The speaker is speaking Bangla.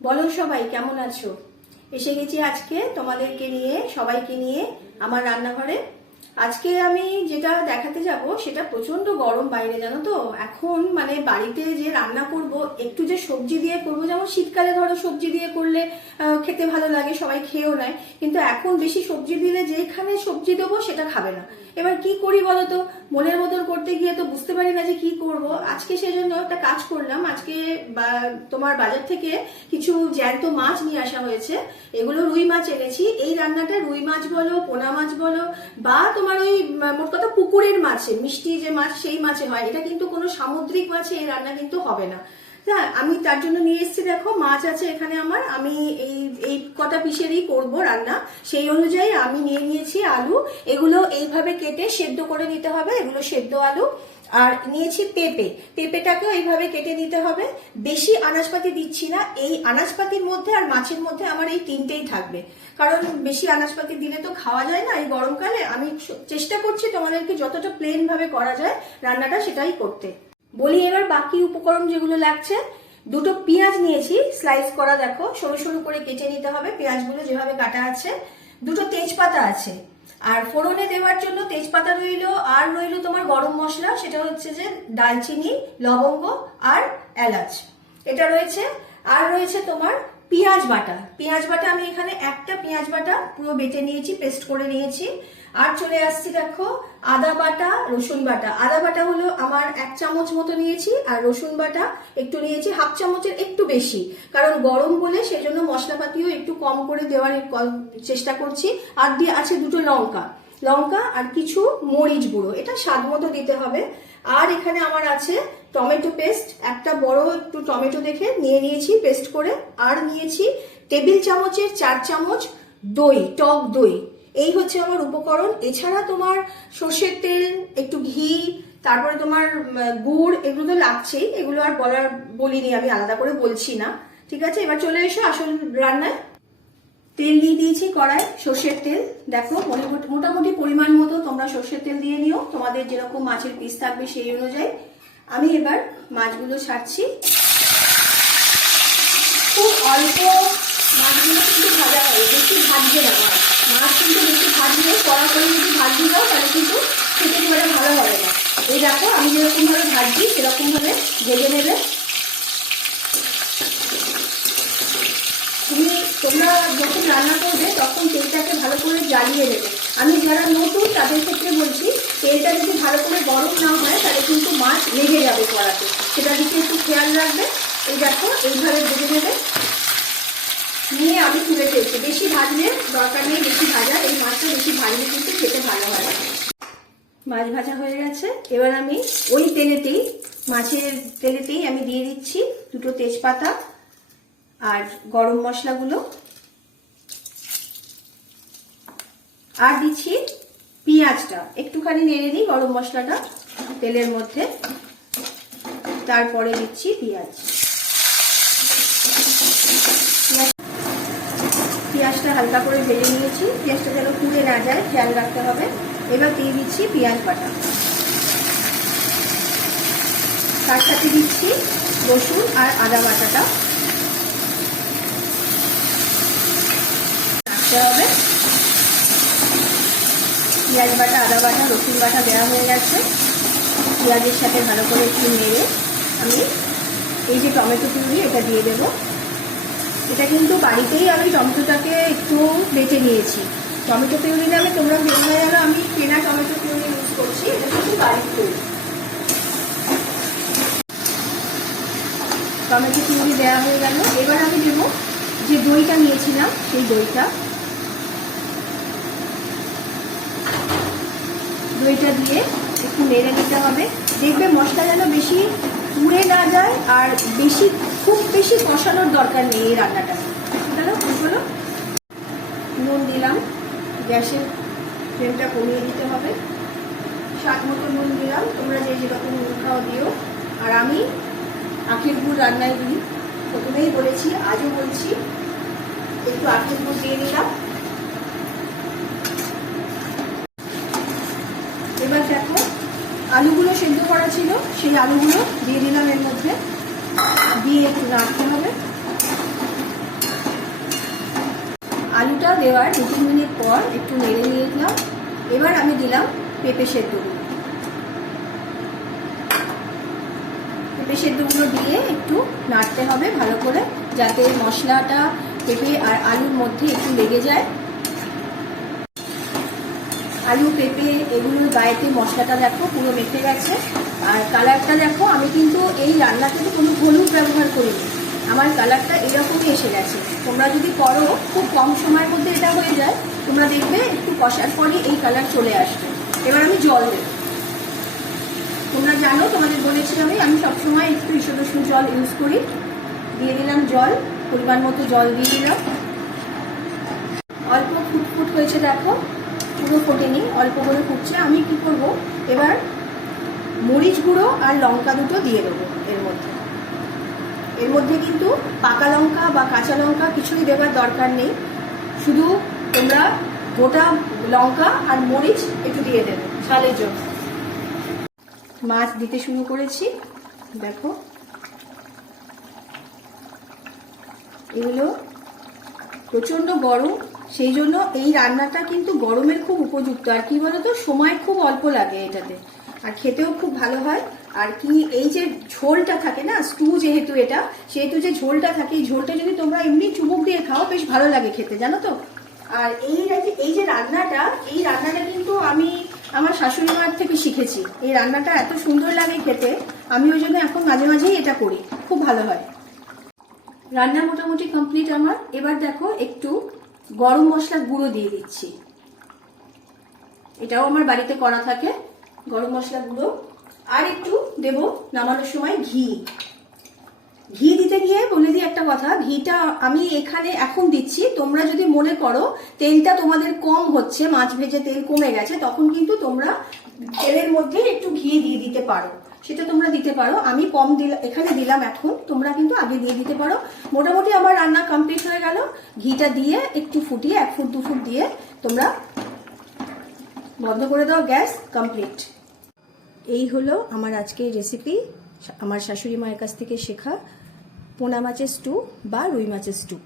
বলো সবাই, কেমন আছো? এসে গেছি আজকে তোমাদেরকে নিয়ে, সবাইকে নিয়ে আমার রান্নাঘরে। আজকে আমি যেটা দেখাতে যাব, সেটা প্রচণ্ড গরম বাইরে, জানো তো? এখন মানে বাড়িতে যে রান্না করব, একটু যে সবজি দিয়ে করব, যেমন শীতকালে ধরো সবজি দিয়ে করলে খেতে ভালো লাগে, সবাই খেয়েও নেয়। কিন্তু এখন বেশি সবজি দিলে যেখানে সবজি দেবো, সেটা খাবে না। এবার কি করি বলো তো মনের মতন করতে গিয়ে তো বুঝতে পারি না যে কি করব। আজকে সেজন্য একটা কাজ করলাম। আজকে তোমার বাজার থেকে কিছু জ্যান্ত মাছ নিয়ে আসা হয়েছে। এগুলো রুই মাছ এনেছি। এই রান্নাটা রুই মাছ বলো, পোনা মাছ বলো, বা তোমার ওই মোট কথা পুকুরের মাছে, মিষ্টি যে মাছ, সেই মাছে হয়। এটা কিন্তু কোনো সামুদ্রিক মাছে, এই রান্না কিন্তু হবে না। হ্যাঁ আমি তার জন্য নিয়ে এসেছি, দেখো, মাছ আছে এখানে আমার, আমি এই এই কটা পিসেরই করব রান্না। সেই অনুযায়ী আমি নিয়ে নিয়েছি আলু, এগুলো এইভাবে কেটে সেদ্ধ করে নিতে হবে, এগুলো সেদ্ধ আলু। আর নিয়েছি পেঁপে, পেঁপেটাকেও এইভাবে কেটে নিতে হবে। বেশি আনাজপাতি দিচ্ছি না, এই আনাজপাতির মধ্যে আর মাছের মধ্যে আমার এই তিনটেই থাকবে। কারণ বেশি আনাজপাতি দিলে তো খাওয়া যায় না এই গরমকালে। আমি চেষ্টা করছি তোমাদেরকে যতটা প্লেন ভাবে করা যায় রান্নাটা সেটাই করতে। বলি এবার বাকি উপকরণ যেগুলো লাগছে, দুটো পেঁয়াজ নিয়েছি স্লাইস করা দেখো। সরু সরু করে কেটে নিতে হবে, পেঁয়াজগুলো যেভাবে কাটা আছে। দুটো তেজপাতা আছে। আর ফোড়নে দেওয়ার জন্য তেজপাতা রইল, আর রইল তোমার গরম মশলা, সেটা হচ্ছে যে দালচিনি, লবঙ্গ আর এলাচ। এটা রয়েছে। আর রয়েছে তোমার পেঁয়াজ বাটা। পেঁয়াজ বাটা আমি এখানে একটা পেঁয়াজ বাটা পুরো বেটে নিয়েছি, পেস্ট করে নিয়েছি। আর চলে আসছি দেখো আদা বাটা, রসুন বাটা। আদা বাটা হলো আমার এক চামচ মতো নিয়েছি, আর রসুন বাটা একটু নিয়েছি, হাফ চামচের একটু বেশি। কারণ গরম বলে সেই জন্য মশলাপাতিও একটু কম করে দেওয়ার চেষ্টা করছি। আর দিয়ে আছে দুটো লঙ্কা। লঙ্কা আর কিছু মরিচ গুঁড়ো। এটা স্বাদ মতো দিতে হবে। আর এখানে আমার আছে টমেটো পেস্ট। একটা বড় একটু টমেটো দেখে নিয়ে নিয়েছি পেস্ট করে। আর নিয়েছি টেবিল চামচের চার চামচ দই, টক দই। এই হচ্ছে আমার উপকরণ। এছাড়া তোমার সর্ষের তেল, একটু ঘি, তারপরে তোমার গুড়, এগুলো তো লাগছেই। এগুলো আর বলার বলিনি আমি, আলাদা করে বলছি না। ঠিক আছে? এবার চলে এসো আসল রান্নায়। তেল দিয়ে দিয়েছি কড়াই, সর্ষের তেল। দেখো মোটামুটি- পরিমাণ মতো তোমরা সর্ষের তেল দিয়ে নিও। তোমাদের যেরকম মাছের পিস থাকবে সেই অনুযায়ী। আমি এবার মাছগুলো ছাড়ছি। খুব অল্প মাছগুলো কিন্তু ভাজা হবে বেশি ভাজবে না মাছ। মাছ কিন্তু বেশি ভাজলে কড়া করে যদি ভাজিয়ে দাও তাহলে কিন্তু খেতে ধরে ভালো হবে না। এই দেখো, আমি যেরকম ভাবে ভাজছি, সেরকম ভেজে নেবে। তুমি তোমরা যখন রান্না করবে, তখন তেলটাকে ভালো করে জ্বালিয়ে নেবে। আমি যারা নতুন, তাদের ক্ষেত্রে বলছি, তেলটা যদি ভালো করে গরম না হয়, তাহলে কিন্তু মাছ লেগে যাবে কড়াতে। সেটা দিকে একটু খেয়াল রাখবে। এই দেখো, এইভাবে ভেজে নেবে। তুলে ফেলছি বেশি ভাজলে দরকার নেই, বেশি ভাজা। এই মাছটা বেশি ভাজলে কিন্তু খেতে ভালো হয় মাছ ভাজা হয়ে গেছে। এবার আমি ওই তেলেতেই, মাছের তেলেতেই আমি দিয়ে দিচ্ছি দুটো তেজপাতা আর গরম মশলাগুলো। আর দিচ্ছি পেঁয়াজটা। একটুখানি নেড়ে নিই গরম মশলাটা তেলের মধ্যে। তারপরে দিচ্ছি পেঁয়াজ পেঁয়াজ- পেঁয়াজটা হালকা করে ভেজে নিয়েছি। পেঁয়াজটা যেন পুড়ে না যায়, খেয়াল রাখতে হবে। এবার দিয়ে দিচ্ছি পেঁয়াজ বাটা। তার সাথে দিচ্ছি রসুন আর আদা বাটাটা। রাখতে হবে। পেঁয়াজ বাটা, আদা বাটা, রসুন বাটা দেওয়া হয়ে গেছে। পেঁয়াজের সাথে ভালো করে একটু নেড়ে আমি এই যে টমেটো পিউরি এটা দিয়ে দেবো। এটা কিন্তু বাড়িতেই আমি টমেটোটাকে একটু বেটে নিয়েছি। টমেটো পিউরি নামে তোমরা বের হয়ে গেল আমি কেনা টমেটো পিউরি ইউজ করছি, এটা কিন্তু বাড়ির তৈরি টমেটো পিউরি দেওয়া হয়ে গেল। এবার আমি দেবো যে দইটা নিয়েছিলাম, সেই দইটা। দইটা দিয়ে একটু নেড়ে নিতে হবে। দেখবে মশলা যেন বেশি পুড়ে না যায় আর বেশি, খুব বেশি কষানোর দরকার নেই এই রান্নাটা। গেল হলো? নুন দিলাম, গ্যাসের ফ্লেমটা কমিয়ে দিতে হবে। স্বাদ মতো নুন দিলাম, তোমরা যে যেরকম নুন খাও দিও। আর আমি আখের গুড় রান্নায় দিই। প্রথমেই বলেছি, আজও বলছি, একটু আখের গুড় দিয়ে নিলাম। এবার দেখো আলুগুলো সেদ্ধ করা ছিল, সেই আলুগুলো দিয়ে দিলাম এর মধ্যে। দিয়ে একটু নাড়তে হবে। আলুটা দেওয়ার দু তিন মিনিট পর একটু নেড়ে নিয়ে দিলাম। এবার আমি দিলাম পেঁপে সেদ্ধগুলো। পেঁপে সেদ্ধগুলো দিয়ে একটু নাড়তে হবে ভালো করে, যাতে মশলাটা, পেঁপে আর আলুর মধ্যে একটু লেগে যায়। আলু, পেঁপে এগুলোর গায়েতে মশলাটা দেখো, পুরো মেখে গেছে। আর কালারটা দেখো, আমি কিন্তু এই রান্নাটাতে কোনো হলুদ ব্যবহার করিনি। আমার কালারটা এরকমই এসে গেছে। তোমরা যদি করো, খুব কম সময়ের মধ্যে এটা হয়ে যায়। তোমরা দেখবে একটু কষার পরে এই কালার চলে আসবে। এবার আমি জল দেব। তোমরা জানো, তোমাদের বলেছি আমি আমি সবসময় একটু ইসদস্যু জল ইউজ করি। দিয়ে দিলাম জল, পরিমাণ মতো জল দিয়ে দিলাম। অল্প ফুটফুট হয়েছে, দেখো। পুরো ফোটেনি, অল্প করে ফুটছে। আমি কি করব? এবার মরিচ গুঁড়ো আর লঙ্কা দুটো দিয়ে দেবো এর মধ্যে। এর মধ্যে কিন্তু পাকা লঙ্কা বা কাঁচা লঙ্কা কিছুই দেবার দরকার নেই। শুধু তোমরা গোটা লঙ্কা আর মরিচ একটু দিয়ে দেবে ঝালের জন্য। মাছ দিতে শুরু করেছি, দেখো। এগুলো প্রচণ্ড গরম। সেই জন্য এই রান্নাটা কিন্তু গরমের খুব উপযুক্ত। আর কি বলতো, সময় খুব অল্প লাগে এটাতে। আর খেতেও খুব ভালো হয়। আর কি এই যে ঝোলটা থাকে না, স্টু যেহেতু এটা, সেহেতু যে ঝোলটা থাকে, এই ঝোলটা যদি তোমরা এমনি চুমুক দিয়ে খাও, বেশ ভালো লাগে খেতে, জানো তো? আর এই এই যে রান্নাটা, এই রান্নাটা কিন্তু আমি আমার শাশুড়ি মার থেকে শিখেছি। এই রান্নাটা এত সুন্দর লাগে খেতে, আমি ওই জন্য এখন মাঝে মাঝেই এটা করি। খুব ভালো হয়। রান্না মোটামুটি কমপ্লিট আমার। এবার দেখো একটু গরম মশলা গুঁড়ো দিয়ে দিচ্ছি। এটাও আমার বাড়িতে করা থাকে, গরম মশলা গুঁড়ো। আর একটু দেব নামানোর সময় ঘি। ঘি দিতে গিয়ে বলে দিই একটা কথা, ঘিটা আমি এখানে এখন দিচ্ছি, তোমরা যদি মনে করো তেলটা তোমাদের কম হচ্ছে, মাছ ভেজে তেল কমে গেছে, তখন কিন্তু তোমরা তেলের মধ্যে একটু ঘি দিয়ে দিতে পারো। সেটা তোমরা দিতে পারো। আমি কম দিলাম এখানে দিলাম এখন। তোমরা কিন্তু আগে দিয়ে দিতে পারো। মোটামুটি আমার রান্না কমপ্লিট হয়ে গেল। ঘিটা দিয়ে একটু ফুটিয়ে, এক ফুট, দু ফুট দিয়ে তোমরা বন্ধ করে দাও, গ্যাস কমপ্লিট এই হলো আমার আজকের রেসিপি আমার শাশুড়ি মায়ের কাছ থেকে শেখা পোনা মাছের স্টু বা রুই মাছের স্টু